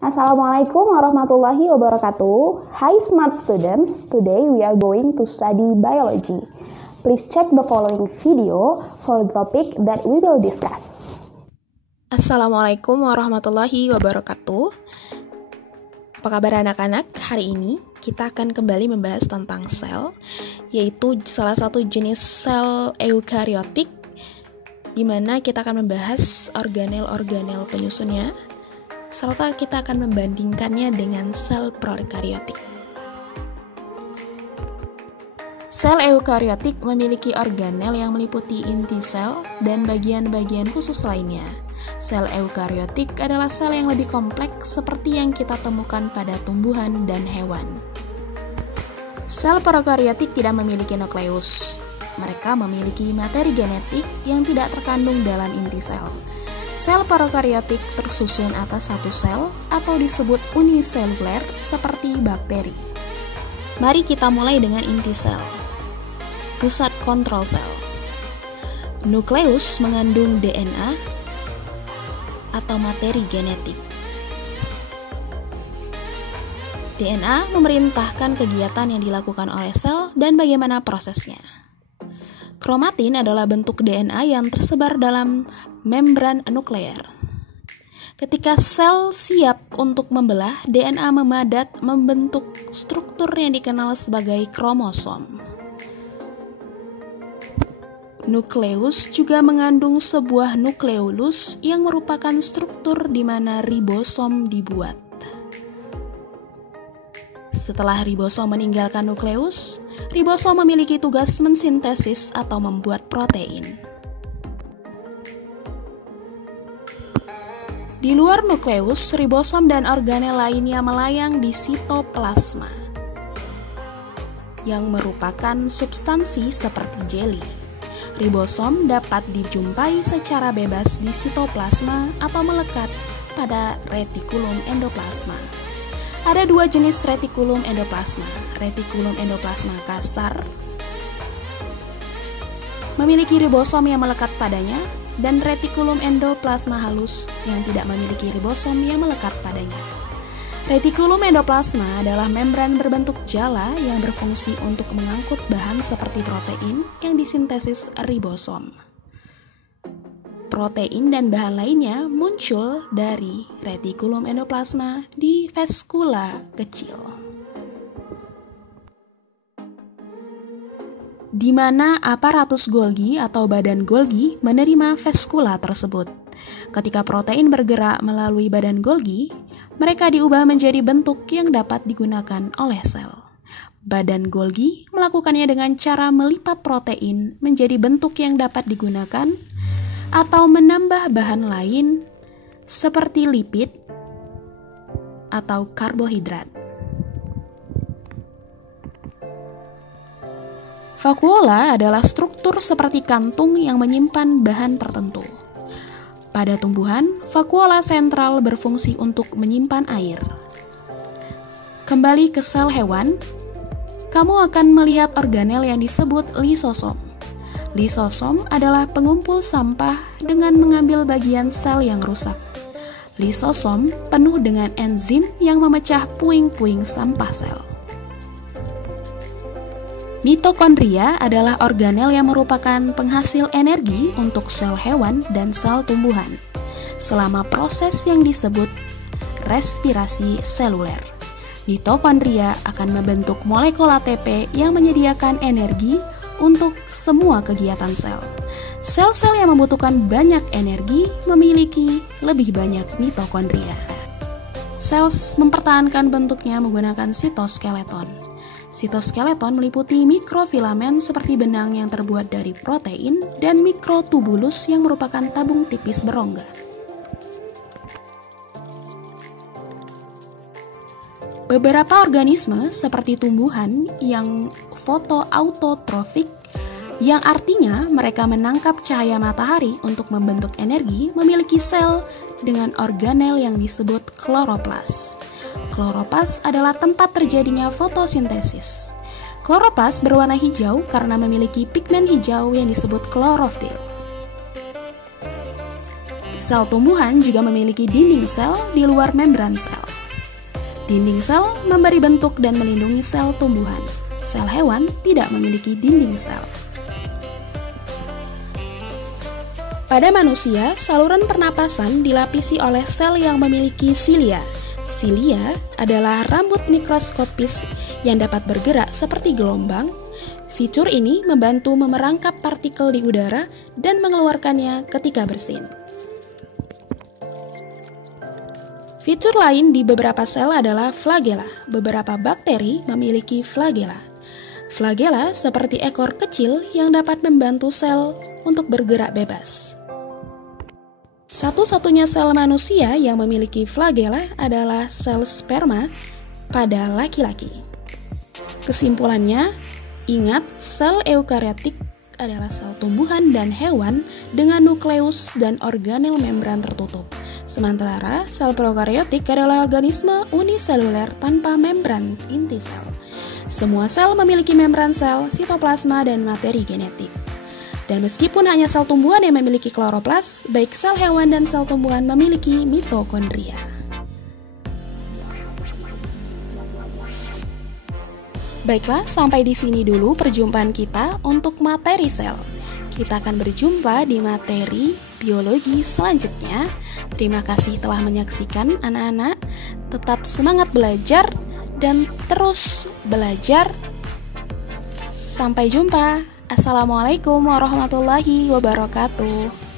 Assalamualaikum warahmatullahi wabarakatuh. Hi smart students, today we are going to study biology. Please check the following video for the topic that we will discuss. Assalamualaikum warahmatullahi wabarakatuh. Apa kabar anak-anak? Hari ini kita akan kembali membahas tentang sel, yaitu salah satu jenis sel eukariotik, di mana kita akan membahas organel-organel penyusunnya, serta kita akan membandingkannya dengan sel prokariotik. Sel eukariotik memiliki organel yang meliputi inti sel dan bagian-bagian khusus lainnya. Sel eukariotik adalah sel yang lebih kompleks seperti yang kita temukan pada tumbuhan dan hewan. Sel prokariotik tidak memiliki nukleus. Mereka memiliki materi genetik yang tidak terkandung dalam inti sel. Sel prokariotik tersusun atas satu sel atau disebut uniseluler seperti bakteri. Mari kita mulai dengan inti sel. Pusat kontrol sel. Nukleus mengandung DNA atau materi genetik. DNA memerintahkan kegiatan yang dilakukan oleh sel dan bagaimana prosesnya. Kromatin adalah bentuk DNA yang tersebar dalam membran nuklear. Ketika sel siap untuk membelah, DNA memadat membentuk struktur yang dikenal sebagai kromosom. Nukleus juga mengandung sebuah nukleolus yang merupakan struktur di mana ribosom dibuat. Setelah ribosom meninggalkan nukleus, ribosom memiliki tugas mensintesis atau membuat protein. Di luar nukleus, ribosom dan organel lainnya melayang di sitoplasma, yang merupakan substansi seperti jeli. Ribosom dapat dijumpai secara bebas di sitoplasma atau melekat pada retikulum endoplasma. Ada dua jenis retikulum endoplasma. Retikulum endoplasma kasar memiliki ribosom yang melekat padanya, dan retikulum endoplasma halus yang tidak memiliki ribosom yang melekat padanya. Retikulum endoplasma adalah membran berbentuk jala yang berfungsi untuk mengangkut bahan seperti protein yang disintesis ribosom. Protein dan bahan lainnya muncul dari retikulum endoplasma di vaskula kecil, di mana aparatus Golgi atau badan Golgi menerima vaskula tersebut. Ketika protein bergerak melalui badan Golgi, mereka diubah menjadi bentuk yang dapat digunakan oleh sel. Badan Golgi melakukannya dengan cara melipat protein menjadi bentuk yang dapat digunakan atau menambah bahan lain seperti lipid atau karbohidrat. Vakuola adalah struktur seperti kantung yang menyimpan bahan tertentu. Pada tumbuhan, vakuola sentral berfungsi untuk menyimpan air. Kembali ke sel hewan, kamu akan melihat organel yang disebut lisosom. Lisosom adalah pengumpul sampah dengan mengambil bagian sel yang rusak. Lisosom penuh dengan enzim yang memecah puing-puing sampah sel. Mitokondria adalah organel yang merupakan penghasil energi untuk sel hewan dan sel tumbuhan selama proses yang disebut respirasi seluler. Mitokondria akan membentuk molekul ATP yang menyediakan energi untuk semua kegiatan sel. Sel-sel yang membutuhkan banyak energi memiliki lebih banyak mitokondria. Sel mempertahankan bentuknya menggunakan sitoskeleton. Sitoskeleton meliputi mikrofilamen seperti benang yang terbuat dari protein dan mikrotubulus yang merupakan tabung tipis berongga. Beberapa organisme seperti tumbuhan yang fotoautotrofik, yang artinya mereka menangkap cahaya matahari untuk membentuk energi, memiliki sel dengan organel yang disebut kloroplas. Kloroplas adalah tempat terjadinya fotosintesis. Kloroplas berwarna hijau karena memiliki pigmen hijau yang disebut klorofil. Sel tumbuhan juga memiliki dinding sel di luar membran sel. Dinding sel memberi bentuk dan melindungi sel tumbuhan. Sel hewan tidak memiliki dinding sel. Pada manusia, saluran pernapasan dilapisi oleh sel yang memiliki silia. Silia adalah rambut mikroskopis yang dapat bergerak seperti gelombang. Fitur ini membantu memerangkap partikel di udara dan mengeluarkannya ketika bersin. Fitur lain di beberapa sel adalah flagela. Beberapa bakteri memiliki flagela. Flagela seperti ekor kecil yang dapat membantu sel untuk bergerak bebas. Satu-satunya sel manusia yang memiliki flagela adalah sel sperma pada laki-laki. Kesimpulannya, ingat, sel eukariotik adalah sel tumbuhan dan hewan dengan nukleus dan organel membran tertutup. Sementara sel prokariotik adalah organisme uniseluler tanpa membran inti sel. Semua sel memiliki membran sel, sitoplasma, dan materi genetik. Dan meskipun hanya sel tumbuhan yang memiliki kloroplas, baik sel hewan dan sel tumbuhan memiliki mitokondria. Baiklah, sampai di sini dulu perjumpaan kita untuk materi sel. Kita akan berjumpa di materi biologi selanjutnya. Terima kasih telah menyaksikan anak-anak. Tetap semangat belajar dan terus belajar. Sampai jumpa. Assalamualaikum warahmatullahi wabarakatuh.